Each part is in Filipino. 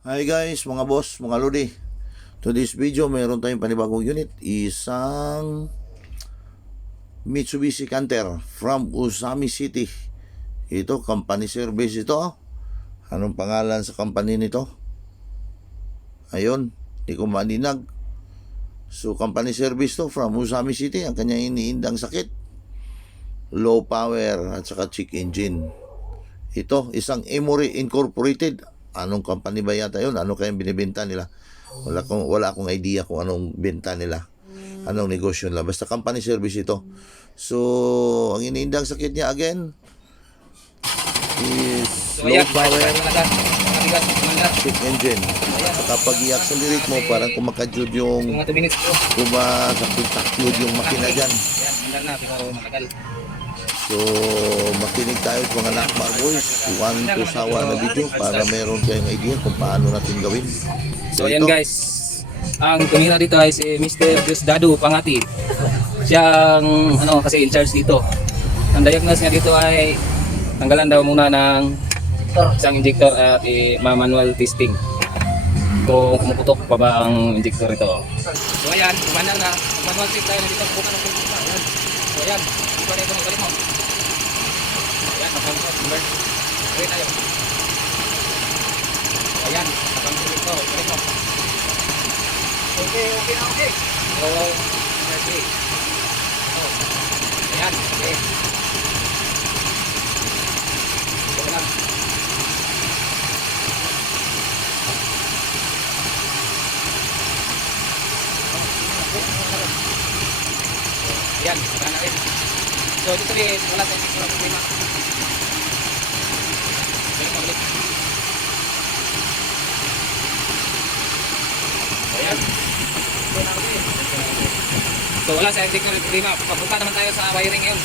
Hi guys, mga boss, mga lodi. To this video, mayroon tayong panibagong unit. Isang Mitsubishi Canter from Usami City. Ito, company service ito. Anong pangalan sa company nito? Ayun, di ko maninag. So, company service to from Usami City. Ang kanyang iniindang sakit, low power at saka check engine. Ito, isang Emory Incorporated. Anong company ba yata yun? Ano kayang binibenta nila? Wala akong idea kung anong benta nila. Anong negosyo nila. Basta company service ito. So, ang iniindang sakit niya again is low power check engine. Kapag i-accelerate mo, parang kumakajud yung kumasakit-sakit yung makina dyan. So, makinig tayo sa mga Nakmar Boys, 1 to sawa na video para meron kayong idea kung paano natin gawin. So ayan guys, ang tumira dito ay si Mr. Diosdado Pangati. Siya ang kasi in charge dito. Ang diagnose niya dito ay tanggalan daw muna ng isang injector at manual testing. Kung kumukutok pa ba ang injector ito. So ayan, kumanda na. Manual check tayo dito. So ayan, ito na ito ng galing mo. Ayan, napag-convert. Okay tayo. Ayan, napag-convert ito. Galing mo. Okay. So, okay. So, ayan, okay. So, ayan. Ayan, ayan na rin. So, dito rin, wala tayong problema. Galing mo ulit. Ayan. So, wala sa technical problema. Papunta naman tayo sa wiring ngayon.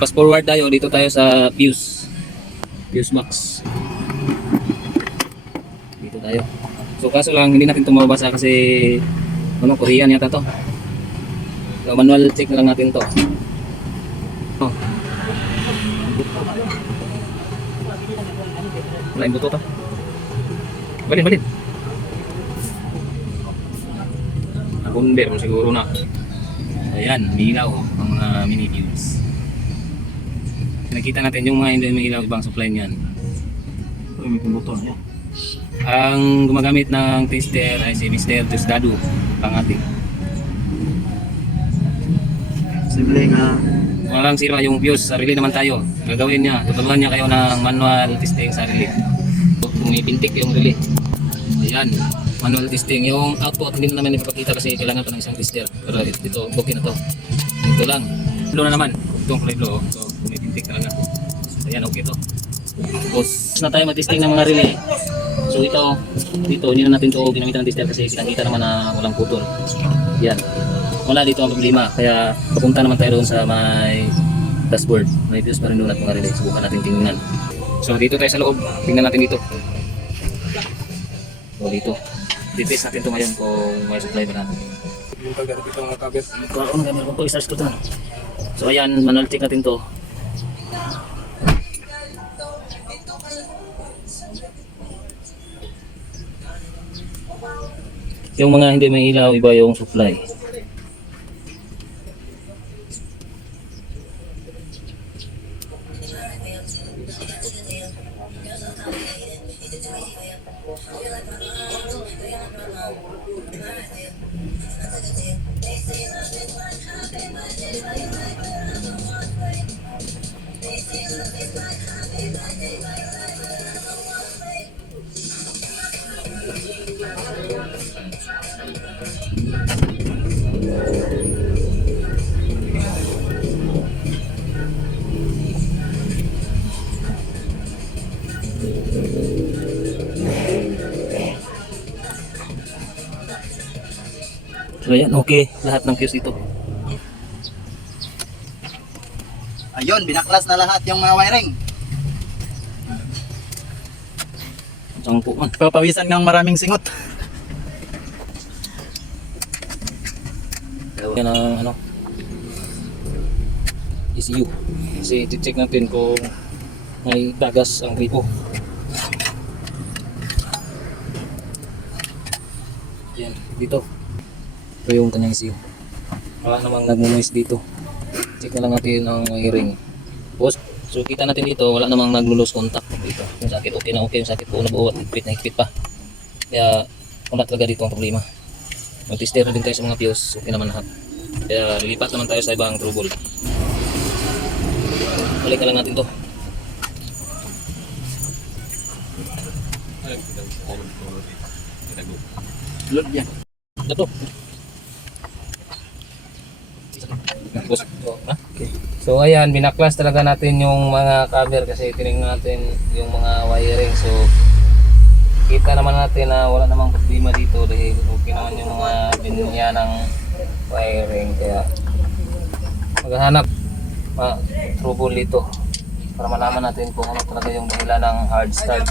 Fast forward tayo. Dito tayo sa Fuse Max. Dito tayo. So, kaso lang, hindi natin ito mababasa kasi Korean yata to. So, manual check na lang natin to. Oh. Wala yung buto to. Balin. Nakunder mo siguro na. Ayan, milaw ang mga mini fuse. Nakita natin yung mga hindi may ilaw ibang supply niyan. May buto niya. Ang gumagamit ng tester ay si Mr. Diosdado Pangati. Simple nga. Walang sira yung fuse, sarili naman tayo. Gagawin niya, tutulungan niya kayo ng manual testing sa relay. Pumipintik yung relay. Ayan, manual testing. Yung output hindi na naman ipapakita kasi kailangan pa ng isang tester. Pero ito, okay na to. Ito lang. Flow na naman. Itong kulay flow. So, pumipintik talaga. Ayan, okay to. Tapos na tayo mag-testing ng mga relay. So ito, dito, hindi na natin ito ginamitan ng tester kasi kita naman na walang putol. Yan. Wala dito ang problema. Kaya papunta naman tayo doon sa may dashboard. May fuse pa rin doon at mga relay. Subukan natin tingnan. So dito tayo sa loob. Tingnan natin dito. So dito. Titest natin ito ngayon kung may supply ba natin. Yung pagdating dito mga kabit. Kung gamit ko ito, i-search ko ito. So ayan, manual check natin ito. Yung mga hindi may ilaw, iba yung supply. So ayan, okay. Lahat ng fuse ito. Ayun, binaklas na lahat yung mga wiring. Sangko man. Papawisan ng maraming singot. Yan ang ECU. Kasi i-check natin kung may dagas ang gripo. Yan, dito. Ito yung kanyang ECU. Wala namang nagmo-noise dito. Check na lang natin ang wiring. So kita natin dito, wala namang naglo-lose contact dito. Yung sakit okay na okay, yung sakit po nabuo at higpit na higpit pa. Kaya wala talaga dito ang problema. Mag-tester din tayo sa mga fuse, okay naman lahat. Kaya lilipat naman tayo sa ibang trouble. Balik na lang natin to. Load yan. Ito. So ayan, binaklas talaga natin yung mga cover kasi tinignan natin yung mga wiring. So kita naman natin na wala namang problema dito dahil okay naman yung mga linya ng wiring. Kaya maghahanap trouble dito para malaman natin kung ano talaga yung dahilan ng hard start.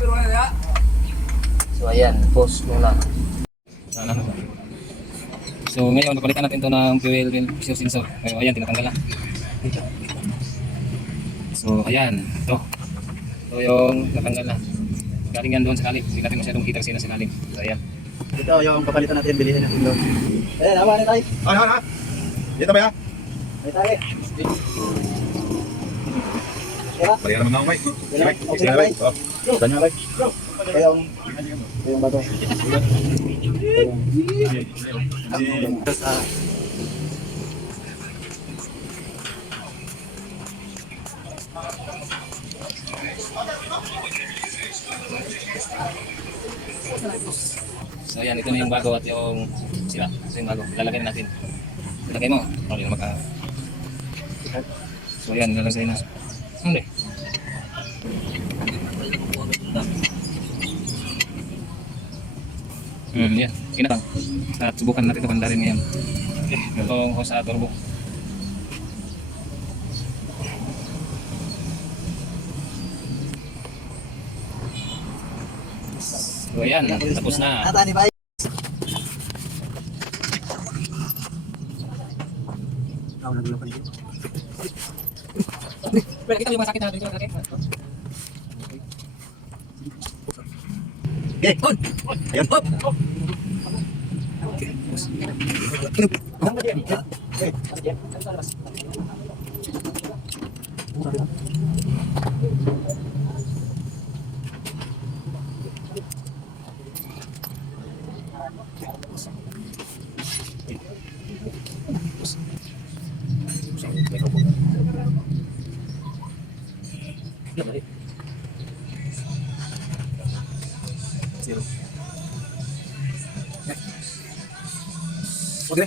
So ayan, pause muna. So ngayon, napalitan natin ito ng fuel pressure sensor. Ayan, tinatanggal na. So ayan, ito yung natanggal na. Galing yan doon sa kalim. Hindi natin masyadong kita kasi nasa kalim. So ayan. Ito yung papalitan natin, bilihin natin doon. Ayan, hawa na tayo. Ano? Dito ba ya? Ay tayo. Diba? Balikan naman ako, Mike. Okay na, Mike. Tanya, Mike. Ito yung bago. So ayan, ito na yung bago at yung sira. Ito yung bago. Lalagay na natin. Lalagay mo. Hindi na maka... So ayan, lalagay na. Hindi. Yan. Kinatang. At subukan natin ito pandarin ngayon. Itong hose sa turbo. So ayan, tapos na. Ata ni Bay. Kita yung masakit natin. Okay, on. Ayan, hop. Okay.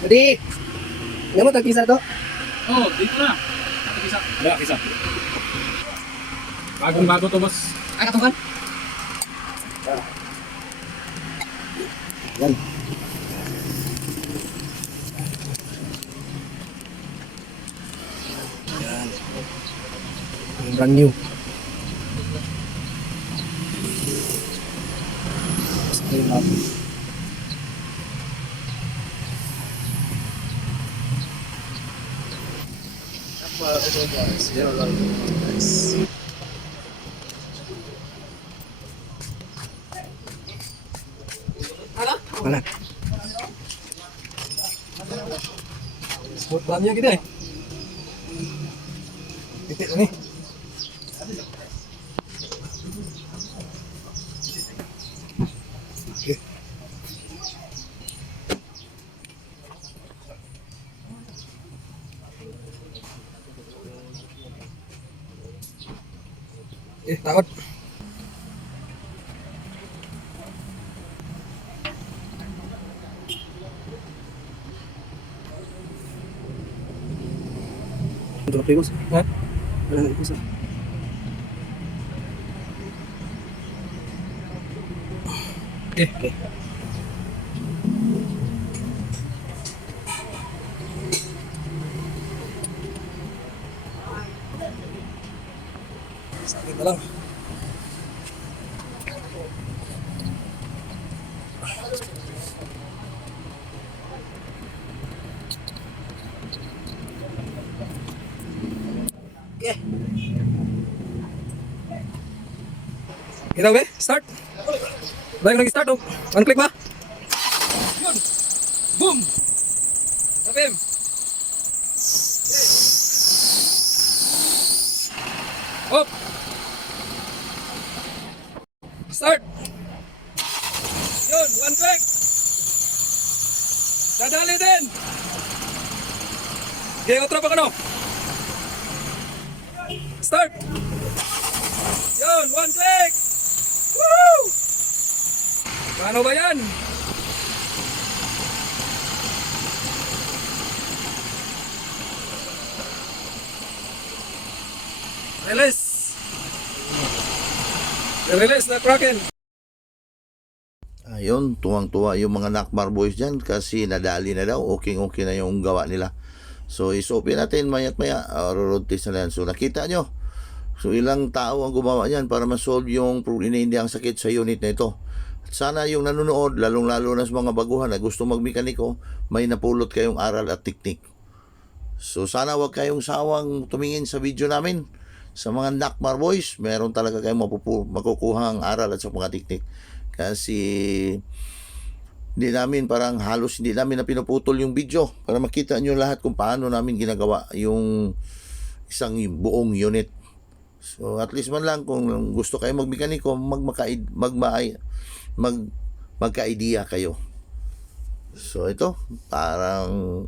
Jadi, ngamot ang kisar to? Oh, dito na. Isa. Ya, isa. Bagong bago to, boss. Ay, katungan. Yan. Yan. Brand new. Stay up. Zero lang. Nice. Wala. Smooth lang niya kita eh. Titik na nih. Oke. Takut. Untuk apa, Bos? Hah? Wala na ipos. Okay. Sakit na lang. Okay. Ikaw be, start. Baik lagi start dong. One click ba? Yun. Boom. Tapim. Up. Start. Yun, one click. Dadali din. Okay, otro pa ka no. Start. Yun, one click. Woo! Paano ba yan? Release. Release na Kraken. Ayun, tuwang-tuwa yung mga Nakmar boys dyan kasi nadali na daw. Okay na yung gawa nila. So, isopin natin maya't maya. Road test na yan. So, nakita nyo. So, ilang tao ang gumawa yan para ma-solve yung hindi ang sakit sa unit na ito. At sana yung nanonood, lalong-lalo na sa mga baguhan na gusto magmekaniko, may napulot kayong aral at teknik. So, sana wag kayong sawang tumingin sa video namin. Sa mga Nakmar boys, meron talaga kayong makukuha ang aral at sa mga teknik. Kasi halos hindi namin na pinuputol yung video para makita nyo lahat kung paano namin ginagawa yung isang buong unit. So at least man lang kung gusto kayo magmekaniko, magka-idea kayo. So ito, parang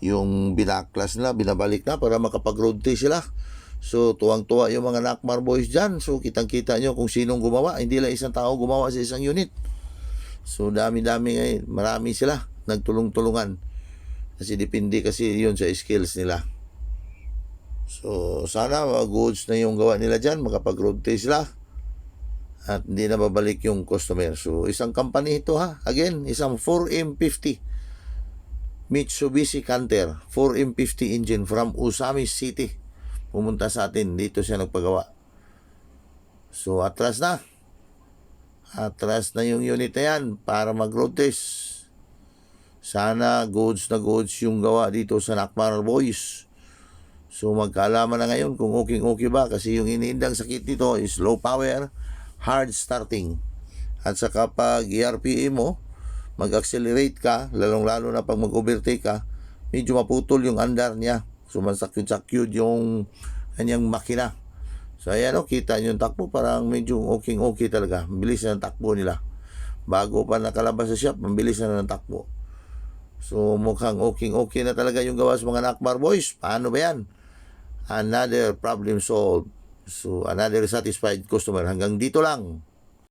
yung binaklas nila, binabalik na para makapag-road test sila. So, tuwang-tuwa yung mga Nakmar boys dyan. So, kitang-kita nyo kung sinong gumawa. Hindi lang isang tao gumawa sa isang unit. So, dami-dami ngayon. Marami sila. Nagtulong-tulungan. Kasi depende kasi yun sa skills nila. So, sana goods na yung gawa nila dyan. Makapag-road test sila. At hindi na babalik yung customer. So, isang company ito ha. Again, isang 4M50. Mitsubishi Canter. 4M50 engine from Usami City. Pumunta sa atin, dito siya nagpagawa. So, atras na yung unit na yan para mag-road test. Sana goods na goods yung gawa dito sa Nakmar boys. So, magkaalaman na ngayon kung okay ba kasi yung iniindang sakit dito is low power, hard starting. At sa kapag RPM mo, mag-accelerate ka, lalong-lalo na pag mag-overtake ka, medyo maputol yung andar niya. Sumasakyod yung kanyang makina. So ayan kita nyo yung takbo, parang medyo okay talaga. Mabilis na ng takbo nila. Bago pa nakalabas sa shop, mabilis na ng takbo. So mukhang okay na talaga yung gawa sa mga Nakmar boys. Paano ba yan? Another problem solved. So another satisfied customer. Hanggang dito lang.